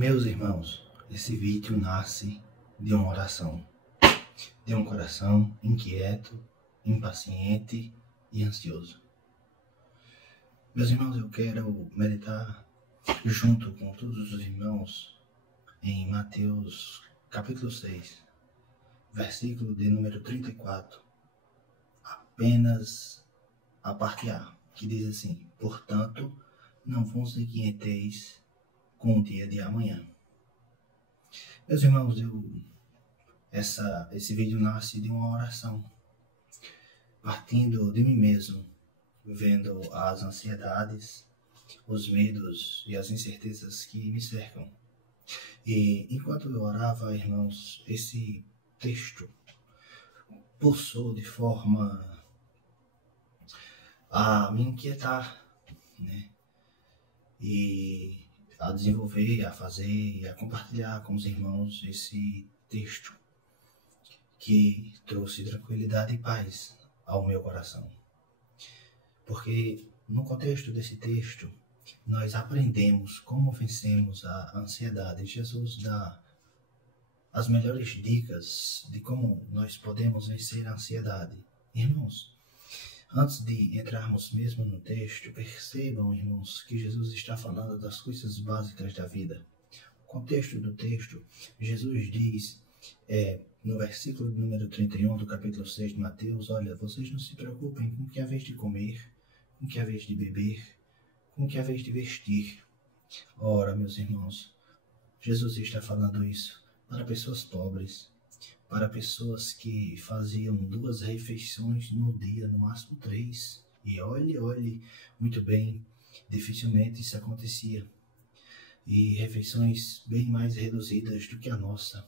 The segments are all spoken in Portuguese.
Meus irmãos, esse vídeo nasce de uma oração, de um coração inquieto, impaciente e ansioso. Meus irmãos, eu quero meditar junto com todos os irmãos em Mateus capítulo 6, versículo de número 34, apenas a parte A, que diz assim: portanto, não vos inquieteis com o dia de amanhã. Meus irmãos, esse vídeo nasce de uma oração, partindo de mim mesmo, vendo as ansiedades, os medos e as incertezas que me cercam. E enquanto eu orava, irmãos, esse texto pulsou de forma a me inquietar, né? E a desenvolver, a fazer e a compartilhar com os irmãos esse texto que trouxe tranquilidade e paz ao meu coração. Porque no contexto desse texto, nós aprendemos como vencemos a ansiedade. Jesus dá as melhores dicas de como nós podemos vencer a ansiedade. Irmãos, antes de entrarmos mesmo no texto, percebam, irmãos, que Jesus está falando das coisas básicas da vida. O contexto do texto, Jesus diz, no versículo número 31 do capítulo 6 de Mateus: olha, vocês não se preocupem com o que é vez de comer, com o que é vez de beber, com o que é vez de vestir. Ora, meus irmãos, Jesus está falando isso para pessoas pobres, para pessoas que faziam 2 refeições no dia, no máximo 3. E olhe muito bem, dificilmente isso acontecia. E refeições bem mais reduzidas do que a nossa.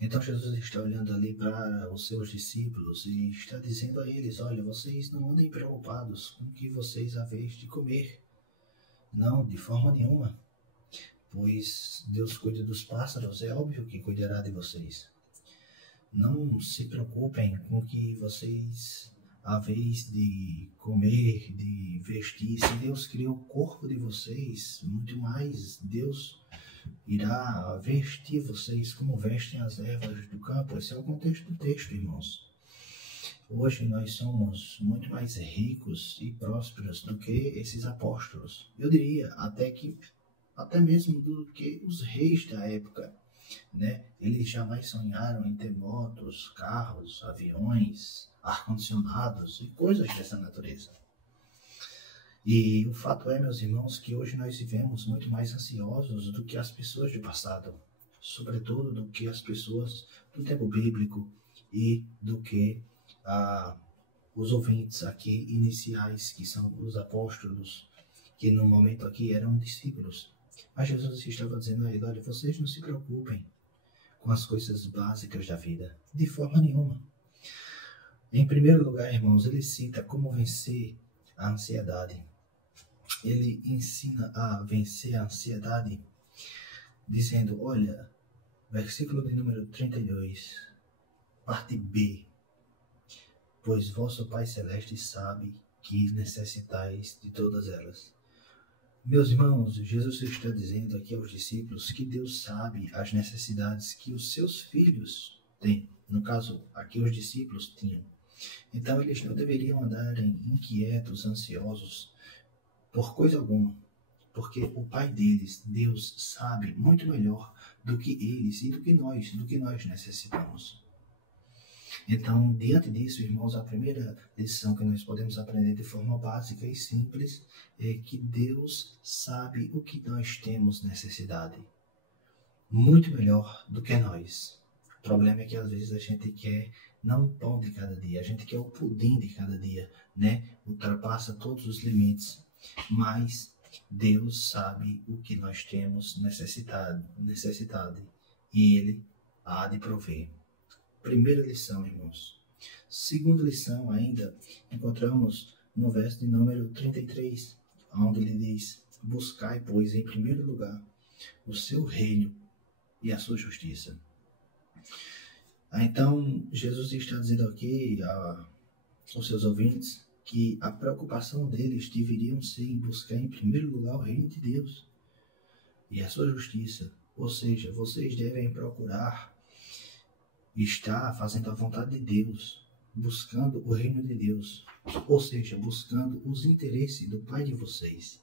Então Jesus está olhando ali para os seus discípulos e está dizendo a eles: olha, vocês não andem preocupados com o que vocês havem de comer. Não, de forma nenhuma. Pois Deus cuida dos pássaros, é óbvio que cuidará de vocês. Não se preocupem com o que vocês haveis de comer, de vestir. Se Deus criou o corpo de vocês, muito mais Deus irá vestir vocês como vestem as ervas do campo. Esse é o contexto do texto, irmãos. Hoje nós somos muito mais ricos e prósperos do que esses apóstolos. Eu diria até mesmo do que os reis da época, né? Eles jamais sonharam em ter motos, carros, aviões, ar-condicionados e coisas dessa natureza. E o fato é, meus irmãos, que hoje nós vivemos muito mais ansiosos do que as pessoas do passado, sobretudo do que as pessoas do tempo bíblico e do que os ouvintes aqui iniciais, que são os apóstolos, que no momento aqui eram discípulos. Mas Jesus estava dizendo a ele: olha, vocês não se preocupem com as coisas básicas da vida, de forma nenhuma. Em primeiro lugar, irmãos, ele cita como vencer a ansiedade. Ele ensina a vencer a ansiedade dizendo, olha, versículo de número 32, parte B: pois vosso Pai Celeste sabe que necessitais de todas elas. Meus irmãos, Jesus está dizendo aqui aos discípulos que Deus sabe as necessidades que os seus filhos têm. No caso, aqui os discípulos tinham. Então, eles não deveriam andarem inquietos, ansiosos por coisa alguma, porque o Pai deles, Deus, sabe muito melhor do que eles e do que nós necessitamos. Então, diante disso, irmãos, a primeira lição que nós podemos aprender de forma básica e simples é que Deus sabe o que nós temos necessidade, muito melhor do que nós. O problema é que às vezes a gente quer não o pão de cada dia, a gente quer o pudim de cada dia, né? Ultrapassa todos os limites, mas Deus sabe o que nós temos necessidade e Ele há de prover. Primeira lição, irmãos. Segunda lição ainda, encontramos no verso de número 33, onde ele diz: buscai, pois, em primeiro lugar o seu reino e a sua justiça. Então, Jesus está dizendo aqui aos seus ouvintes que a preocupação deles deveriam ser em buscar em primeiro lugar o reino de Deus. e a sua justiça. Ou seja, vocês devem procurar estar fazendo a vontade de Deus, buscando o reino de Deus. Ou seja, buscando os interesses do Pai de vocês,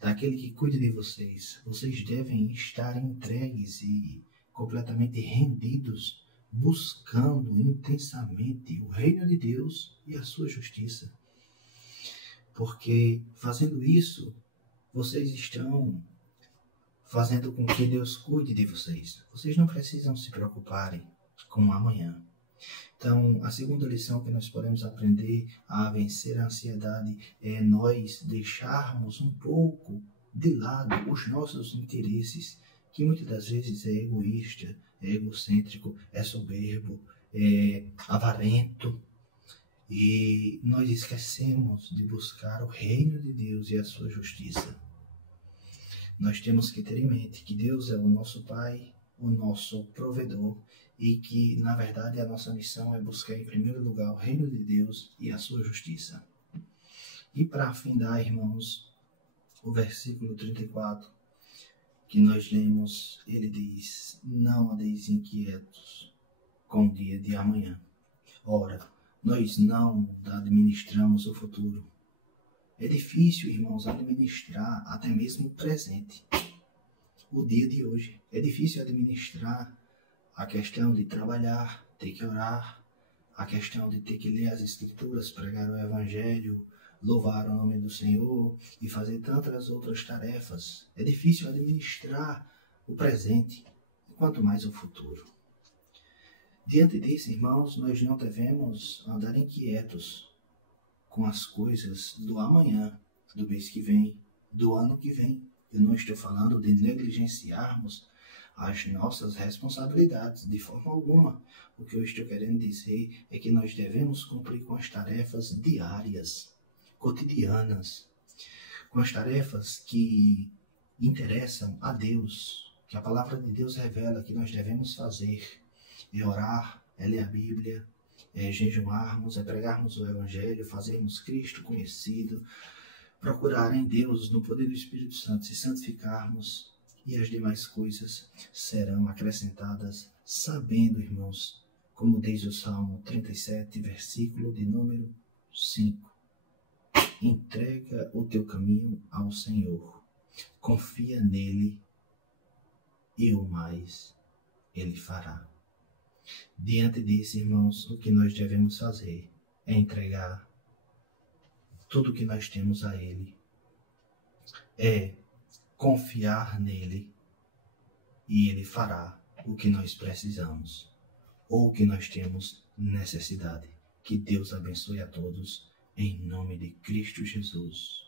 daquele que cuida de vocês. Vocês devem estar entregues e completamente rendidos, buscando intensamente o reino de Deus e a sua justiça. Porque fazendo isso, vocês estão fazendo com que Deus cuide de vocês. Vocês não precisam se preocuparem com o amanhã. Então, a segunda lição que nós podemos aprender a vencer a ansiedade é nós deixarmos um pouco de lado os nossos interesses, que muitas das vezes é egoísta, é egocêntrico, é soberbo, é avarento. E nós esquecemos de buscar o reino de Deus e a sua justiça. Nós temos que ter em mente que Deus é o nosso Pai, o nosso provedor, e que, na verdade, a nossa missão é buscar em primeiro lugar o reino de Deus e a sua justiça. E para afindar, irmãos, o versículo 34, que nós lemos, ele diz: não andeis inquietos com o dia de amanhã. Ora, nós não administramos o futuro. É difícil, irmãos, administrar até mesmo o presente, o dia de hoje. É difícil administrar a questão de trabalhar, ter que orar, a questão de ter que ler as Escrituras, pregar o Evangelho, louvar o nome do Senhor e fazer tantas outras tarefas. É difícil administrar o presente, quanto mais o futuro. Diante disso, irmãos, nós não devemos andar inquietos com as coisas do amanhã, do mês que vem, do ano que vem. Eu não estou falando de negligenciarmos as nossas responsabilidades, de forma alguma. O que eu estou querendo dizer é que nós devemos cumprir com as tarefas diárias, cotidianas, com as tarefas que interessam a Deus, que a palavra de Deus revela que nós devemos fazer. É orar, é ler a Bíblia, é jejuarmos, é pregarmos o Evangelho, fazermos Cristo conhecido, procurar em Deus, no poder do Espírito Santo, se santificarmos, e as demais coisas serão acrescentadas, sabendo, irmãos, como diz o Salmo 37, versículo de número 5. Entrega o teu caminho ao Senhor, confia nele e o mais ele fará. Diante disso, irmãos, o que nós devemos fazer é entregar tudo o que nós temos a ele, é confiar nele e ele fará o que nós precisamos ou o que nós temos necessidade. Que Deus abençoe a todos em nome de Cristo Jesus.